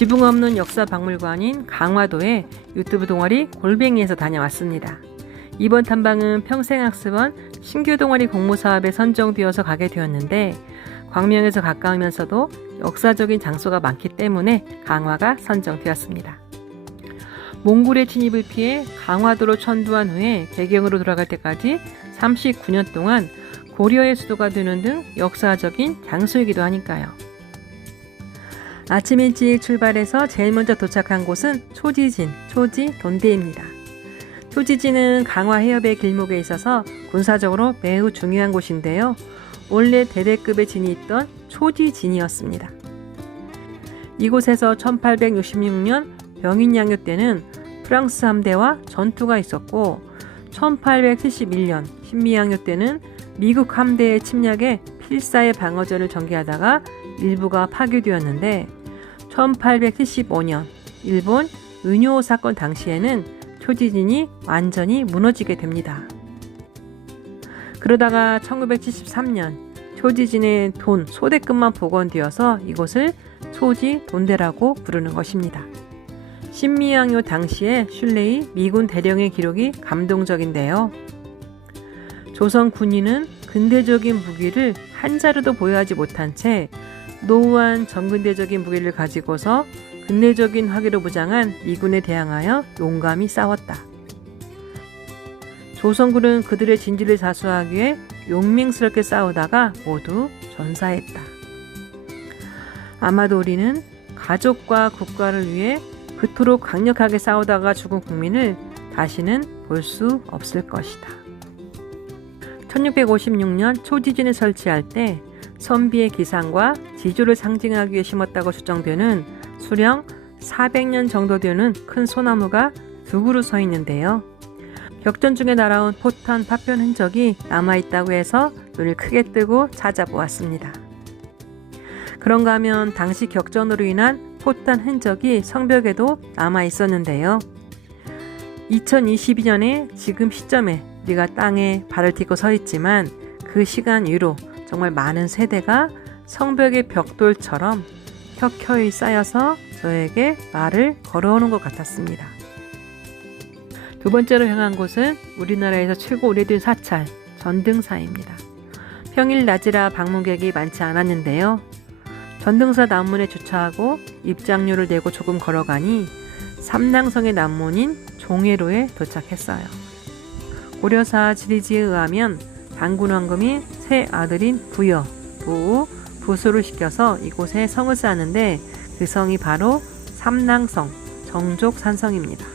지붕 없는 역사 박물관인 강화도에 유튜브 동아리 골뱅이에서 다녀왔습니다. 이번 탐방은 평생학습원 신규 동아리 공모사업에 선정되어서 가게 되었는데 광명에서 가까우면서도 역사적인 장소가 많기 때문에 강화가 선정되었습니다. 몽골의 침입을 피해 강화도로 천도한 후에 개경으로 돌아갈 때까지 39년 동안 고려의 수도가 되는 등 역사적인 장소이기도 하니까요. 아침 일찍 출발해서 제일 먼저 도착한 곳은 초지진, 초지돈대입니다. 초지진은 강화 해협의 길목에 있어서 군사적으로 매우 중요한 곳인데요. 원래 대대급의 진이 있던 초지진이었습니다. 이곳에서 1866년 병인양요 때는 프랑스 함대와 전투가 있었고 1871년 신미양요 때는 미국 함대의 침략에 필사의 방어전을 전개하다가 일부가 파괴되었는데 1875년 일본 은요 사건 당시에는 초지진이 완전히 무너지게 됩니다. 그러다가 1973년 초지진의 소대급만 복원되어서 이곳을 초지돈대라고 부르는 것입니다. 신미양요 당시의 슐레이 미군 대령의 기록이 감동적인데요. 조선 군인은 근대적인 무기를 한 자루도 보유하지 못한 채 노후한 전근대적인 무기를 가지고서 근대적인 화기로 무장한 미군에 대항하여 용감히 싸웠다. 조선군은 그들의 진지를 자수하기 위해 용맹스럽게 싸우다가 모두 전사했다. 아마도 우리는 가족과 국가를 위해 그토록 강력하게 싸우다가 죽은 국민을 다시는 볼 수 없을 것이다. 1656년 초지진을 설치할 때 선비의 기상과 지조를 상징하기 위해 심었다고 추정되는 수령 400년 정도 되는 큰 소나무가 두 그루 서 있는데요. 격전 중에 날아온 포탄 파편 흔적이 남아있다고 해서 눈을 크게 뜨고 찾아보았습니다. 그런가 하면 당시 격전으로 인한 포탄 흔적이 성벽에도 남아있었는데요. 2022년에 지금 시점에 우리가 땅에 발을 딛고 서 있지만 그 시간 이후로 정말 많은 세대가 성벽의 벽돌처럼 켜켜이 쌓여서 저에게 말을 걸어오는 것 같았습니다. 두 번째로 향한 곳은 우리나라에서 최고 오래된 사찰 전등사입니다. 평일 낮이라 방문객이 많지 않았는데요. 전등사 남문에 주차하고 입장료를 내고 조금 걸어가니 삼낭성의 남문인 종회로에 도착했어요. 고려사 지리지에 의하면 단군 황금이 세 아들인 부여, 부우, 부수를 시켜서 이곳에 성을 쌓았는데 그 성이 바로 삼낭성, 정족산성입니다.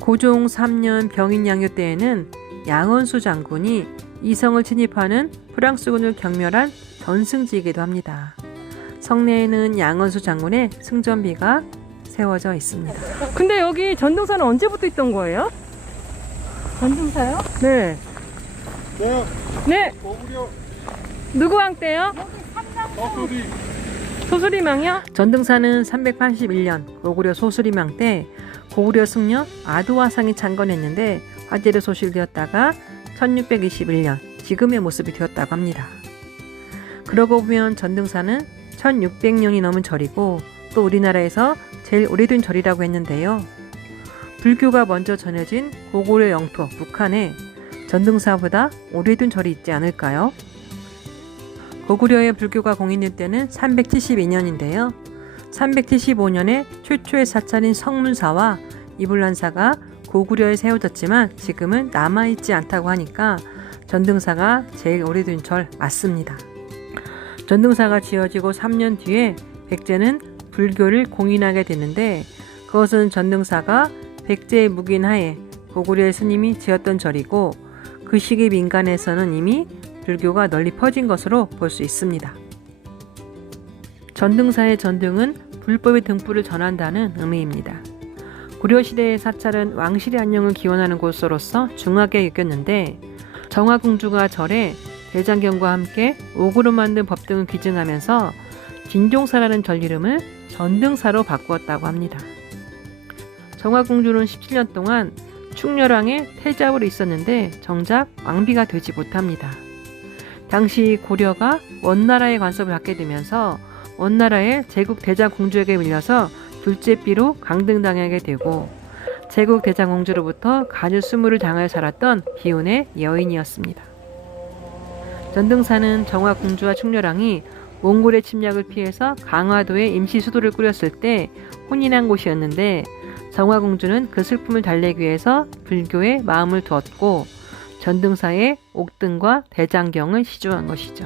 고종 3년 병인양요 때에는 양원수 장군이 이 성을 침입하는 프랑스군을 경멸한 전승지이기도 합니다. 성내에는 양원수 장군의 승전비가 세워져 있습니다. 근데 여기 전등사는 언제부터 있던 거예요? 전등사요? 네. 네. 누구 왕 때요? 소수리망이요? 전등사는 381년 고구려 소수리망 때 고구려 승려 아두화상이 창건했는데 화재로 소실되었다가 1621년 지금의 모습이 되었다고 합니다. 그러고 보면 전등사는 1600년이 넘은 절이고 또 우리나라에서 제일 오래된 절이라고 했는데요. 불교가 먼저 전해진 고구려 영토 북한에 전등사보다 오래된 절이 있지 않을까요? 고구려의 불교가 공인된 때는 372년인데요. 375년에 최초의 사찰인 성문사와 이불란사가 고구려에 세워졌지만 지금은 남아있지 않다고 하니까 전등사가 제일 오래된 절 맞습니다. 전등사가 지어지고 3년 뒤에 백제는 불교를 공인하게 되는데 그것은 전등사가 백제의 묵인하에 고구려의 스님이 지었던 절이고 그 시기 민간에서는 이미 불교가 널리 퍼진 것으로 볼 수 있습니다. 전등사의 전등은 불법의 등불을 전한다는 의미입니다. 고려시대의 사찰은 왕실의 안녕을 기원하는 곳으로서 중하게 여겼는데 정화궁주가 절에 대장경과 함께 옥으로 만든 법등을 기증하면서 진종사라는 절 이름을 전등사로 바꾸었다고 합니다. 정화궁주는 17년 동안 충렬왕의 태자로 있었는데 정작 왕비가 되지 못합니다. 당시 고려가 원나라의 관섭을 받게 되면서 원나라의 제국 대장 공주에게 밀려서 둘째 삐로 강등당하게 되고 제국 대장 공주로부터 간유 수모를 당하여 살았던 비운의 여인이었습니다. 전등사는 정화 공주와 충렬왕이 몽골의 침략을 피해서 강화도에 임시 수도를 꾸렸을 때 혼인한 곳이었는데 정화 공주는 그 슬픔을 달래기 위해서 불교에 마음을 두었고 전등사의 옥등과 대장경을 시주한 것이죠.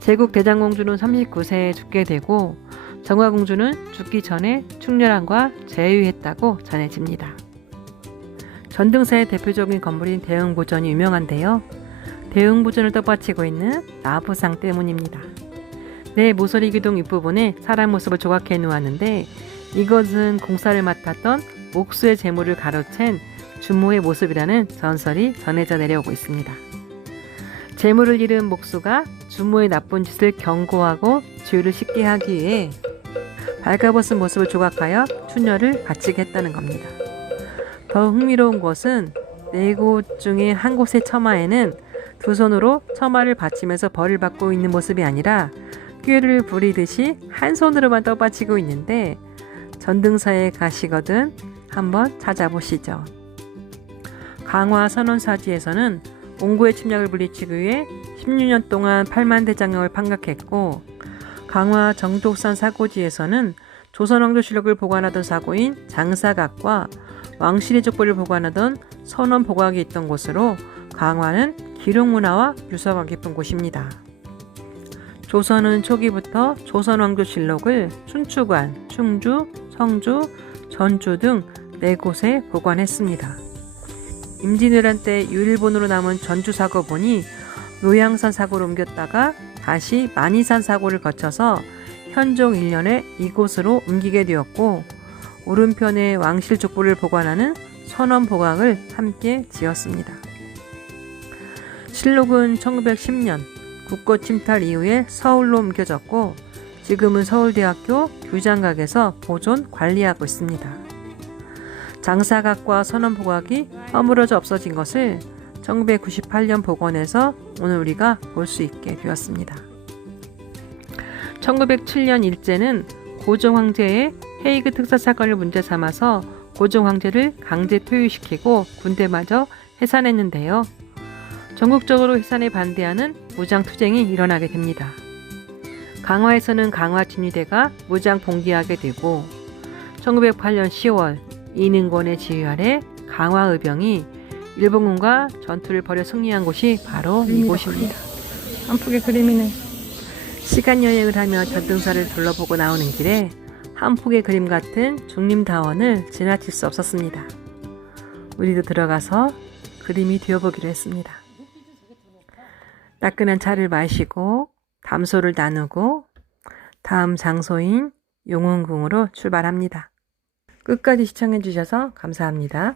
제국 대장공주는 39세에 죽게 되고 정화공주는 죽기 전에 충렬왕과 재위했다고 전해집니다. 전등사의 대표적인 건물인 대흥보전이 유명한데요. 대흥보전을 떠받치고 있는 나부상 때문입니다. 내 모서리 기둥 윗부분에 사람 모습을 조각해 놓았는데 이것은 공사를 맡았던 목수의 재물을 가로챈 주모의 모습이라는 전설이 전해져 내려오고 있습니다. 재물을 잃은 목수가 주모의 나쁜 짓을 경고하고 죄를 씻게 하기 위해 발가벗은 모습을 조각하여 추녀를 바치게 했다는 겁니다. 더 흥미로운 것은 네 곳 중에 한 곳의 처마에는 두 손으로 처마를 받치면서 벌을 받고 있는 모습이 아니라 꾀를 부리듯이 한 손으로만 떠받치고 있는데 전등사에 가시거든 한번 찾아보시죠. 강화 선원사지에서는 몽고의 침략을 물리치기 위해 16년 동안 8만 대장경을 판각했고 강화 정독산 사고지에서는 조선왕조실록을 보관하던 사고인 장사각과 왕실의 족보를 보관하던 선원보각이 있던 곳으로 강화는 기록문화와 유서가 깊은 곳입니다. 조선은 초기부터 조선왕조실록을 춘추관, 충주, 성주, 전주 등 4곳에 보관했습니다. 임진왜란 때 유일본으로 남은 전주 사고본이 노양산 사고로 옮겼다가 다시 만이산 사고를 거쳐서 현종 1년에 이곳으로 옮기게 되었고 오른편에 왕실 족보를 보관하는 선원보각을 함께 지었습니다. 실록은 1910년 국고 침탈 이후에 서울로 옮겨졌고 지금은 서울대학교 규장각에서 보존 관리하고 있습니다. 장사각과 선원보각이 허물어져 없어진 것을 1998년 복원해서 오늘 우리가 볼 수 있게 되었습니다. 1907년 일제는 고종황제의 헤이그 특사사건을 문제 삼아서 고종황제를 강제 퇴위시키고 군대마저 해산했는데요. 전국적으로 해산에 반대하는 무장투쟁이 일어나게 됩니다. 강화에서는 강화진위대가 무장 봉기하게 되고 1908년 10월 이능곤의 지휘 아래 강화의병이 일본군과 전투를 벌여 승리한 곳이 바로 이곳입니다. 한폭의 그림이네. 시간여행을 하며 전등사를 둘러보고 나오는 길에 한폭의 그림 같은 중림다원을 지나칠 수 없었습니다. 우리도 들어가서 그림이 되어보기로 했습니다. 따끈한 차를 마시고 담소를 나누고 다음 장소인 용운궁으로 출발합니다. 끝까지 시청해주셔서 감사합니다.